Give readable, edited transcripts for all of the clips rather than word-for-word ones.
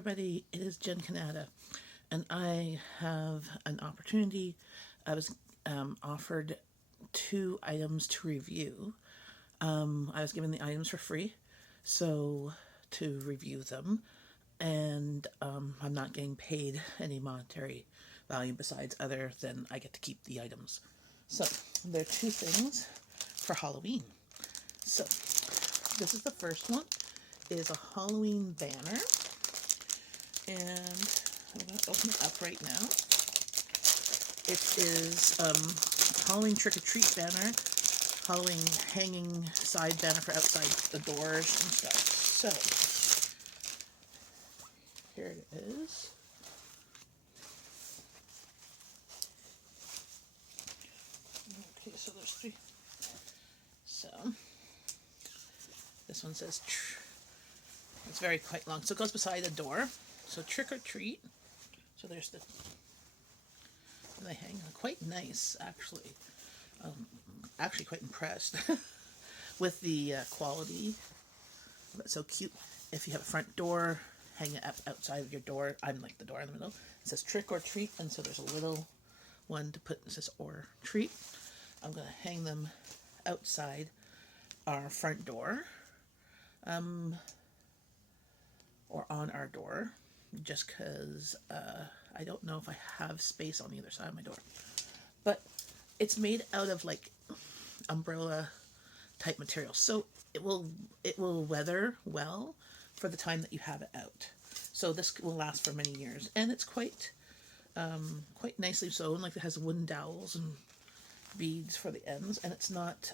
everybody, it is Jenn Kanata, and I have an opportunity. I was offered 2 items to review. I was given the items for free, so to review them, and I'm not getting paid any monetary value besides other than I get to keep the items. So there are 2 things for Halloween. So this is the first one. It is a Halloween banner, and I'm going to open it up right now. It is Halloween trick-or-treat banner, Halloween hanging side banner for outside the doors and stuff. So here it is. Okay, so there's 3. So this one says it's very quite long, so it goes beside the door. So trick or treat. So there's the. And they hang quite nice, actually. Actually, quite impressed with the quality. But so cute. If you have a front door, hang it up outside of your door. I'm like the door in the middle. It says trick or treat, and so there's a little one to put. It says or treat. I'm gonna hang them outside our front door. Or on our door, just because I don't know if I have space on either side of my door. But it's made out of like umbrella type material, so it will weather well for the time that you have it out. So this will last for many years, and it's quite nicely sewn. Like it has wooden dowels and beads for the ends, and it's not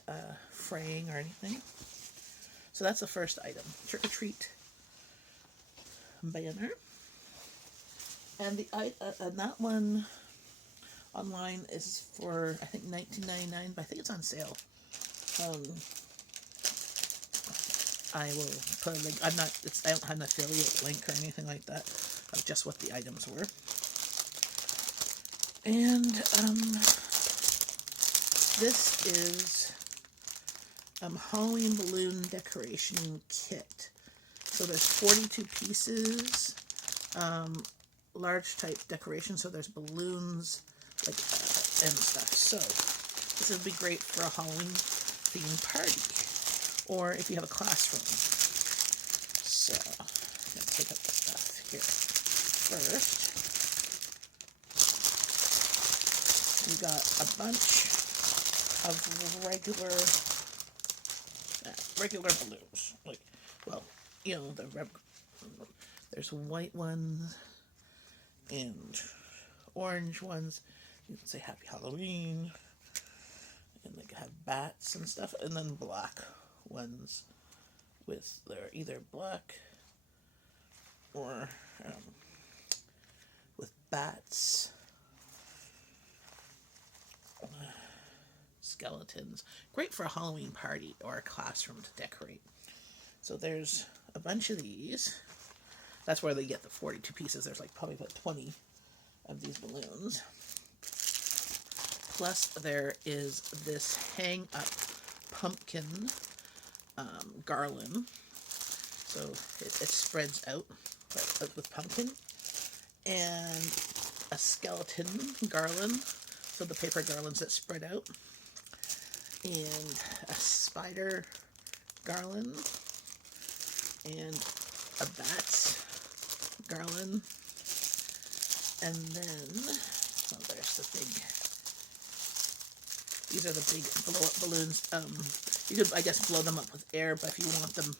fraying or anything. So that's the first item, trick or treat banner. And the and that one online is for I think $19.99, but I think it's on sale. I will put a link. I don't have an affiliate link or anything like that of just what the items were. And this is Halloween balloon decoration kit. So there's 42 pieces, large type decoration. So there's balloons like and stuff. So this would be great for a Halloween themed party, or if you have a classroom. So I'm gonna take up the stuff here. First, we got a bunch of regular balloons, like, well, you know, there's white ones and orange ones. You can say Happy Halloween, and they have bats and stuff, and then black ones they're either black or with bats, skeletons. Great for a Halloween party or a classroom to decorate. So there's a bunch of these. That's where they get the 42 pieces. There's like probably about 20 of these balloons. Plus there is this hang up pumpkin garland. So it spreads out with pumpkin. And a skeleton garland. So the paper garlands that spread out. And a spider garland. And a bat's garland, and then there's the big. These are the big blow-up balloons. You could, I guess, blow them up with air, but if you want them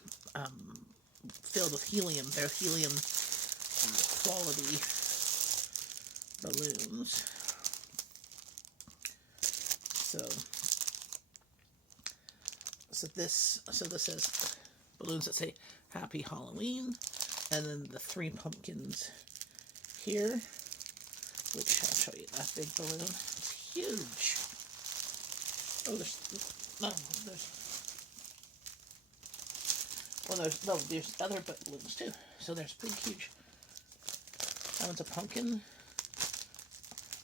filled with helium, they're helium quality balloons. So this says balloons that say Happy Halloween, and then the 3 pumpkins here, which I'll show you that big balloon. It's huge. Oh, there's other balloons too. So there's big, huge. That one's a pumpkin,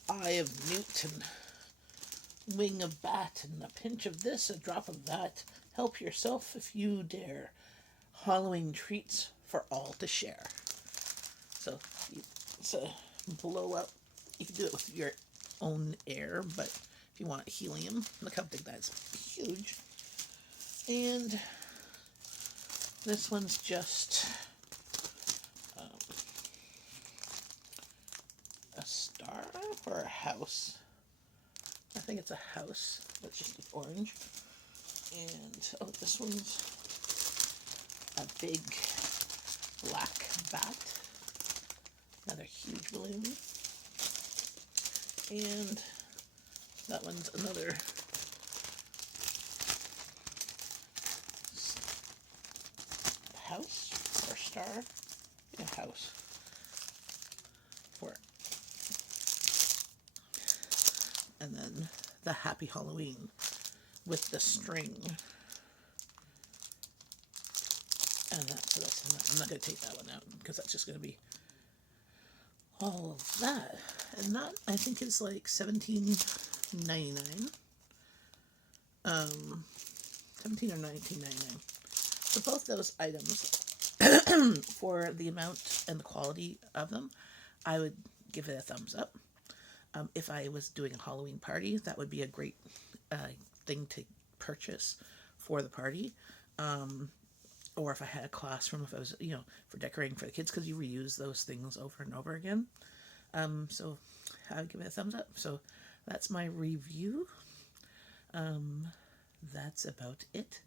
eye of newt, and wing of bat, and a pinch of this, a drop of that. Help yourself if you dare. Halloween treats for all to share. So it's a blow up. You can do it with your own air, but if you want helium, look how big that is. Huge. And this one's just a star or a house. I think it's a house, but just orange. And oh, this one's a big black bat. Another huge balloon. And that one's another house or star. Yeah, house. For and then the Happy Halloween with the string. And I'm not going to take that one out because that's just going to be all of that. And that, I think, is like $17.99. $17 or $19.99. So both those items, for the amount and the quality of them, I would give it a thumbs up. If I was doing a Halloween party, that would be a great thing to purchase for the party. Or if I had a classroom, if I was, for decorating for the kids, because you reuse those things over and over again. So I would give it a thumbs up. So that's my review. That's about it.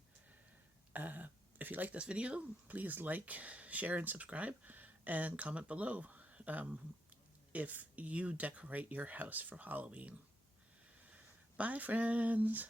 If you like this video, please like, share, and subscribe, and comment below if you decorate your house for Halloween. Bye, friends.